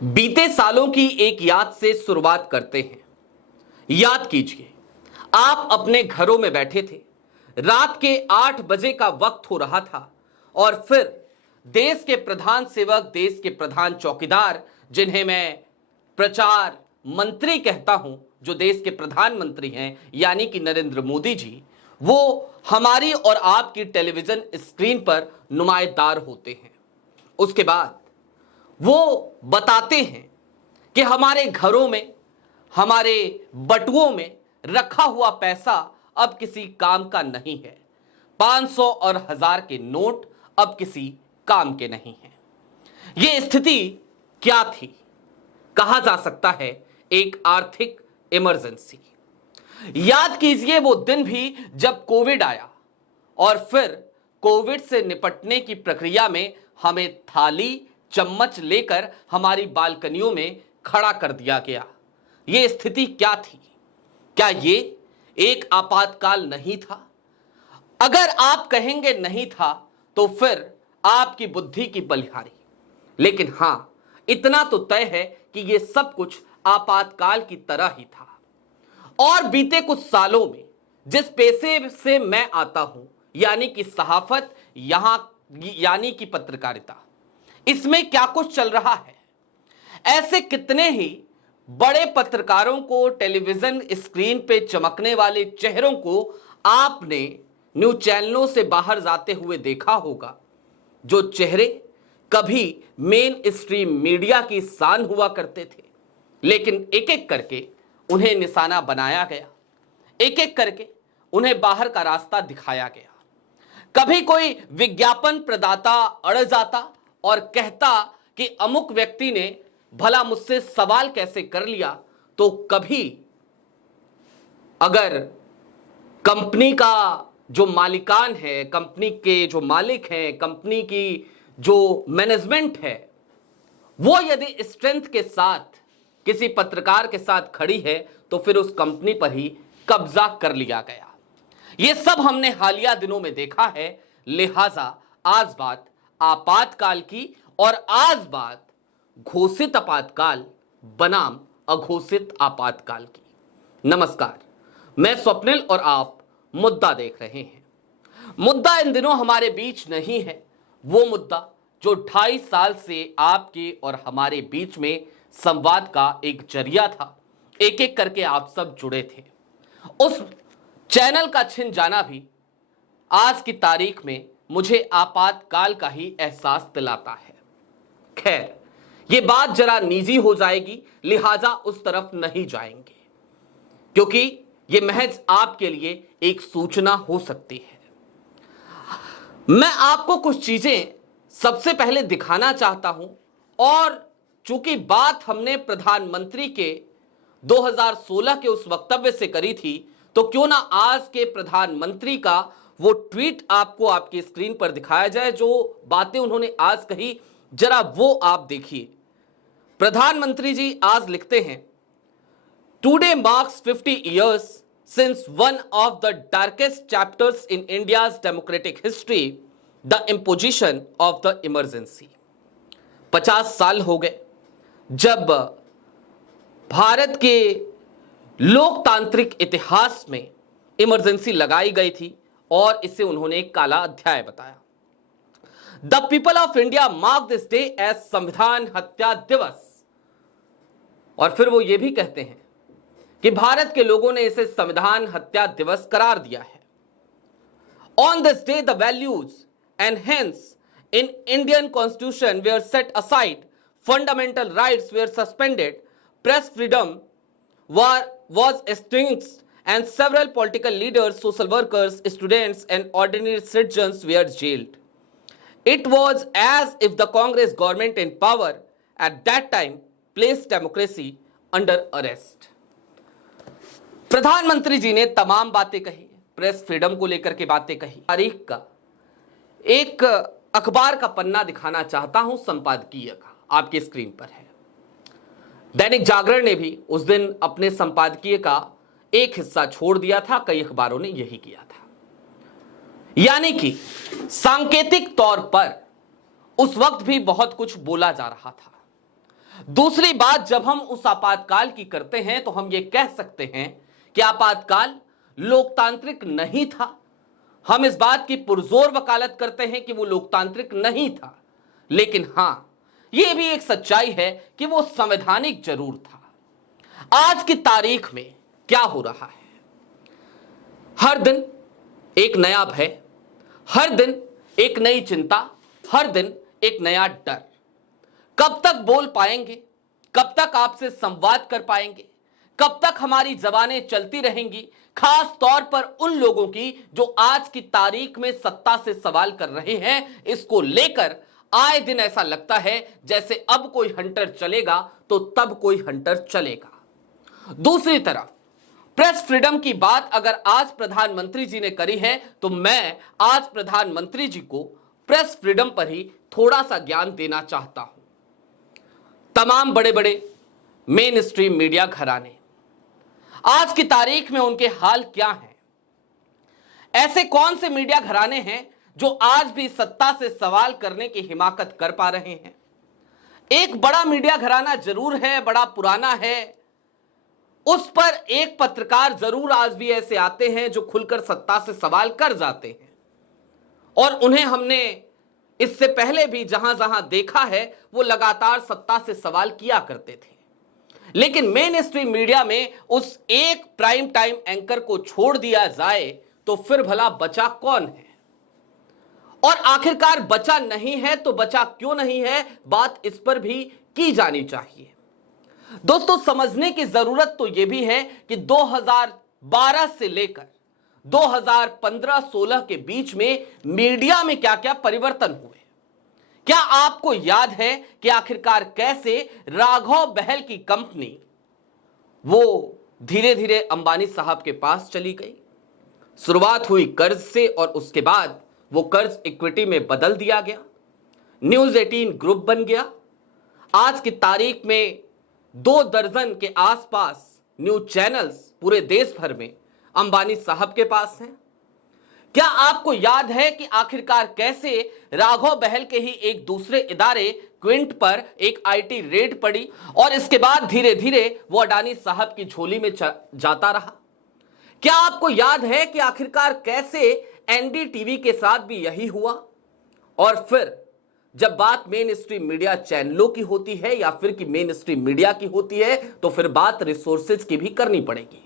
बीते सालों की एक याद से शुरुआत करते हैं। याद कीजिए, आप अपने घरों में बैठे थे, रात के 8 बजे का वक्त हो रहा था और फिर देश के प्रधान सेवक, देश के प्रधान चौकीदार, जिन्हें मैं प्रचार मंत्री कहता हूं, जो देश के प्रधानमंत्री हैं यानी कि नरेंद्र मोदी जी, वो हमारी और आपकी टेलीविजन स्क्रीन पर नुमाइंदार होते हैं। उसके बाद वो बताते हैं कि हमारे घरों में, हमारे बटुओं में रखा हुआ पैसा अब किसी काम का नहीं है। 500 और 1000 के नोट अब किसी काम के नहीं हैं। ये स्थिति क्या थी? कहा जा सकता है एक आर्थिक इमरजेंसी। याद कीजिए वो दिन भी जब कोविड आया और फिर कोविड से निपटने की प्रक्रिया में हमें थाली चम्मच लेकर हमारी बालकनियों में खड़ा कर दिया गया। यह स्थिति क्या थी? क्या ये एक आपातकाल नहीं था? अगर आप कहेंगे नहीं था तो फिर आपकी बुद्धि की बलिहारी। लेकिन हां, इतना तो तय है कि यह सब कुछ आपातकाल की तरह ही था। और बीते कुछ सालों में जिस पेशे से मैं आता हूं, यानी कि सहाफत, यहां यानी कि पत्रकारिता, इसमें क्या कुछ चल रहा है? ऐसे कितने ही बड़े पत्रकारों को, टेलीविजन स्क्रीन पे चमकने वाले चेहरों को आपने न्यूज चैनलों से बाहर जाते हुए देखा होगा, जो चेहरे कभी मेन स्ट्रीम मीडिया की शान हुआ करते थे, लेकिन एक एक करके उन्हें निशाना बनाया गया, एक एक करके उन्हें बाहर का रास्ता दिखाया गया। कभी कोई विज्ञापन प्रदाता अड़ जाता और कहता कि अमुक व्यक्ति ने भला मुझसे सवाल कैसे कर लिया, तो कभी अगर कंपनी का जो मालिकान है, कंपनी के जो मालिक हैं, कंपनी की जो मैनेजमेंट है, वो यदि स्ट्रेंथ के साथ किसी पत्रकार के साथ खड़ी है तो फिर उस कंपनी पर ही कब्जा कर लिया गया। ये सब हमने हालिया दिनों में देखा है। लिहाजा आज बात आपातकाल की, और आज बात घोषित आपातकाल बनाम अघोषित आपातकाल की। नमस्कार, मैं स्वप्निल और आप मुद्दा देख रहे हैं। मुद्दा इन दिनों हमारे बीच नहीं है, वो मुद्दा जो 2.5 साल से आपके और हमारे बीच में संवाद का एक जरिया था। एक एक करके आप सब जुड़े थे। उस चैनल का छिन जाना भी आज की तारीख में मुझे आपातकाल का ही एहसास दिलाता है। खैर, ये बात जरा निजी हो जाएगी, लिहाजा उस तरफ नहीं जाएंगे, क्योंकि ये महज आपके लिए एक सूचना हो सकती है। मैं आपको कुछ चीजें सबसे पहले दिखाना चाहता हूं, और चूंकि बात हमने प्रधानमंत्री के 2016 के उस वक्तव्य से करी थी, तो क्यों ना आज के प्रधानमंत्री का वो ट्वीट आपको आपकी स्क्रीन पर दिखाया जाए। जो बातें उन्होंने आज कही, जरा वो आप देखिए। प्रधानमंत्री जी आज लिखते हैं, today marks 50 years since one of the darkest chapters in India's democratic history, the imposition of the emergency। 50 साल हो गए जब भारत के लोकतांत्रिक इतिहास में इमरजेंसी लगाई गई थी, और इसे उन्होंने एक काला अध्याय बताया। The people of India mark this day as संविधान हत्या दिवस। और फिर वो ये भी कहते हैं कि भारत के लोगों ने इसे संविधान हत्या दिवस करार दिया है। On this day the values and hence in Indian constitution were set aside, fundamental rights were suspended, press freedom was extinguished, and several political leaders, social workers, students, and ordinary citizens were jailed. It was as if the Congress government in power at that time placed democracy under arrest. प्रधानमंत्री जी ने तमाम बातें कही, press freedom को लेकर के बातें कही। तारीख का एक अखबार का पन्ना दिखाना चाहता हूं, संपादकीय का, आपकी स्क्रीन पर है। दैनिक जागरण ने भी उस दिन अपने संपादकीय का एक हिस्सा छोड़ दिया था, कई अखबारों ने यही किया था। यानी कि सांकेतिक तौर पर उस वक्त भी बहुत कुछ बोला जा रहा था। दूसरी बात, जब हम उस आपातकाल की करते हैं तो हम ये कह सकते हैं कि आपातकाल लोकतांत्रिक नहीं था। हम इस बात की पुरजोर वकालत करते हैं कि वो लोकतांत्रिक नहीं था, लेकिन हां, यह भी एक सच्चाई है कि वो संवैधानिक जरूर था। आज की तारीख में क्या हो रहा है? हर दिन एक नया भय, हर दिन एक नई चिंता, हर दिन एक नया डर। कब तक बोल पाएंगे? कब तक आपसे संवाद कर पाएंगे? कब तक हमारी जबानें चलती रहेंगी? खास तौर पर उन लोगों की जो आज की तारीख में सत्ता से सवाल कर रहे हैं। इसको लेकर आए दिन ऐसा लगता है जैसे अब कोई हंटर चलेगा तो तब कोई हंटर चलेगा। दूसरी तरफ प्रेस फ्रीडम की बात अगर आज प्रधानमंत्री जी ने करी है तो मैं आज प्रधानमंत्री जी को प्रेस फ्रीडम पर ही थोड़ा सा ज्ञान देना चाहता हूं। तमाम बड़े बड़े मेन स्ट्रीम मीडिया घराने, आज की तारीख में उनके हाल क्या हैं? ऐसे कौन से मीडिया घराने हैं जो आज भी सत्ता से सवाल करने की हिमाकत कर पा रहे हैं? एक बड़ा मीडिया घराना जरूर है, बड़ा पुराना है, उस पर एक पत्रकार जरूर आज भी ऐसे आते हैं जो खुलकर सत्ता से सवाल कर जाते हैं, और उन्हें हमने इससे पहले भी जहां जहां देखा है वो लगातार सत्ता से सवाल किया करते थे। लेकिन मेन स्ट्रीम मीडिया में उस एक प्राइम टाइम एंकर को छोड़ दिया जाए तो फिर भला बचा कौन है? और आखिरकार बचा नहीं है तो बचा क्यों नहीं है, बात इस पर भी की जानी चाहिए। दोस्तों, समझने की जरूरत तो यह भी है कि 2012 से लेकर 2015-16 के बीच में मीडिया में क्या क्या परिवर्तन हुए। क्या आपको याद है कि आखिरकार कैसे राघव बहल की कंपनी वो धीरे धीरे अंबानी साहब के पास चली गई? शुरुआत हुई कर्ज से और उसके बाद वो कर्ज इक्विटी में बदल दिया गया, न्यूज 18 ग्रुप बन गया। आज की तारीख में 2 दर्जन के आसपास न्यूज चैनल्स पूरे देश भर में अंबानी साहब के पास हैं। क्या आपको याद है कि आखिरकार कैसे राघव बहल के ही एक दूसरे इदारे क्विंट पर एक आईटी रेड पड़ी और इसके बाद धीरे धीरे वो अडानी साहब की झोली में जाता रहा? क्या आपको याद है कि आखिरकार कैसे एनडीटीवी के साथ भी यही हुआ? और फिर जब बात मेन स्ट्रीम मीडिया चैनलों की होती है या फिर कि मेन स्ट्रीम मीडिया की होती है तो फिर बात रिसोर्सेज की भी करनी पड़ेगी,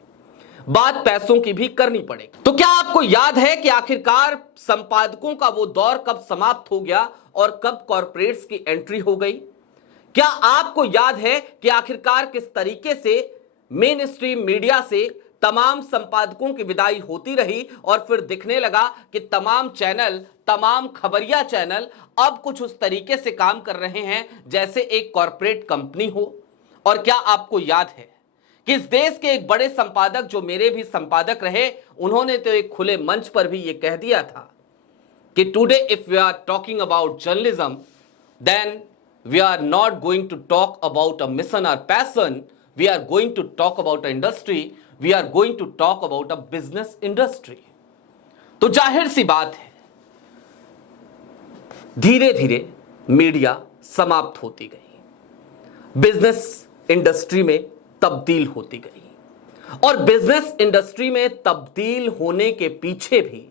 बात पैसों की भी करनी पड़ेगी। तो क्या आपको याद है कि आखिरकार संपादकों का वो दौर कब समाप्त हो गया और कब कॉर्पोरेट्स की एंट्री हो गई? क्या आपको याद है कि आखिरकार किस तरीके से मेन स्ट्रीम मीडिया से तमाम संपादकों की विदाई होती रही और फिर दिखने लगा कि तमाम चैनल, तमाम खबरिया चैनल अब कुछ उस तरीके से काम कर रहे हैं जैसे एक कॉर्पोरेट कंपनी हो? और क्या आपको याद है कि इस देश के एक बड़े संपादक जो मेरे भी संपादक रहे, उन्होंने तो एक खुले मंच पर भी यह कह दिया था कि today if we are talking about journalism then we are not going to talk about a mission और passion, we are going to talk about a industry, we are going to talk about a business industry. तो जाहिर सी बात है धीरे धीरे media समाप्त होती गई, बिजनेस इंडस्ट्री में तब्दील होती गई, और बिजनेस इंडस्ट्री में तब्दील होने के पीछे भी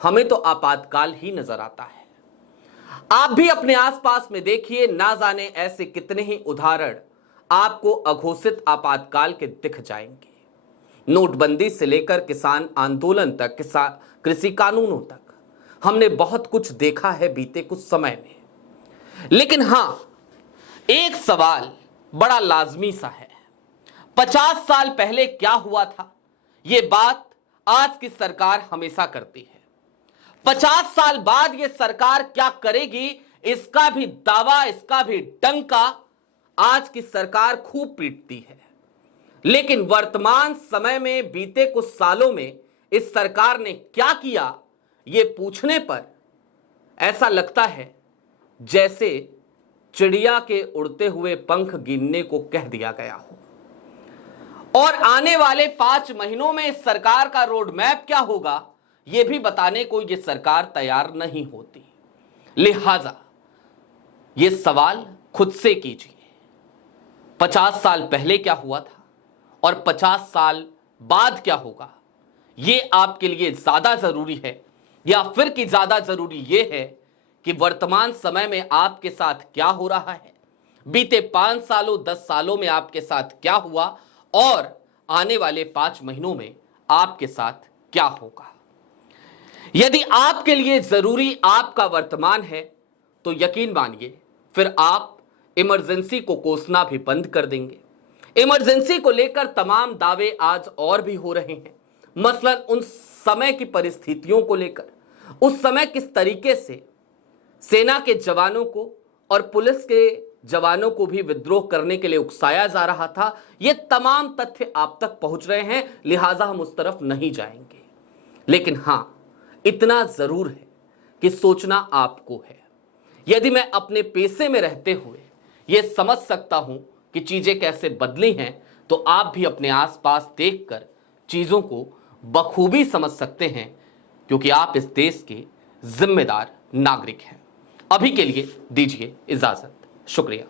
हमें तो आपातकाल ही नजर आता है। आप भी अपने आसपास में देखिए, ना जाने ऐसे कितने ही उदाहरण आपको अघोषित आपातकाल के दिख जाएंगे। नोटबंदी से लेकर किसान आंदोलन तक, कृषि कानूनों तक हमने बहुत कुछ देखा है बीते कुछ समय में। लेकिन हां, एक सवाल बड़ा लाजमी सा है, 50 साल पहले क्या हुआ था? यह बात आज की सरकार हमेशा करती है। 50 साल बाद यह सरकार क्या करेगी, इसका भी दावा, इसका भी डंका आज की सरकार खूब पीटती है। लेकिन वर्तमान समय में बीते कुछ सालों में इस सरकार ने क्या किया, यह पूछने पर ऐसा लगता है जैसे चिड़िया के उड़ते हुए पंख गिनने को कह दिया गया हो। और आने वाले 5 महीनों में इस सरकार का रोड मैप क्या होगा, यह भी बताने को यह सरकार तैयार नहीं होती। लिहाजा यह सवाल खुद से कीजिए 50 साल पहले क्या हुआ था और 50 साल बाद क्या होगा, ये आपके लिए ज्यादा जरूरी है या फिर कि ज्यादा जरूरी ये है कि वर्तमान समय में आपके साथ क्या हो रहा है, बीते 5 सालों 10 सालों में आपके साथ क्या हुआ और आने वाले 5 महीनों में आपके साथ क्या होगा। यदि आपके लिए जरूरी आपका वर्तमान है तो यकीन मानिए फिर आप इमरजेंसी को कोसना भी बंद कर देंगे। इमरजेंसी को लेकर तमाम दावे आज और भी हो रहे हैं, मसलन उन समय की परिस्थितियों को लेकर, उस समय किस तरीके से सेना के जवानों को और पुलिस के जवानों को भी विद्रोह करने के लिए उकसाया जा रहा था। ये तमाम तथ्य आप तक पहुंच रहे हैं, लिहाजा हम उस तरफ नहीं जाएंगे। लेकिन हां, इतना जरूर है कि सोचना आपको है। यदि मैं अपने पेशे में रहते हुए यह समझ सकता हूं कि चीजें कैसे बदली हैं, तो आप भी अपने आसपास देखकर चीजों को बखूबी समझ सकते हैं, क्योंकि आप इस देश के जिम्मेदार नागरिक हैं। अभी के लिए दीजिए इजाजत। शुक्रिया।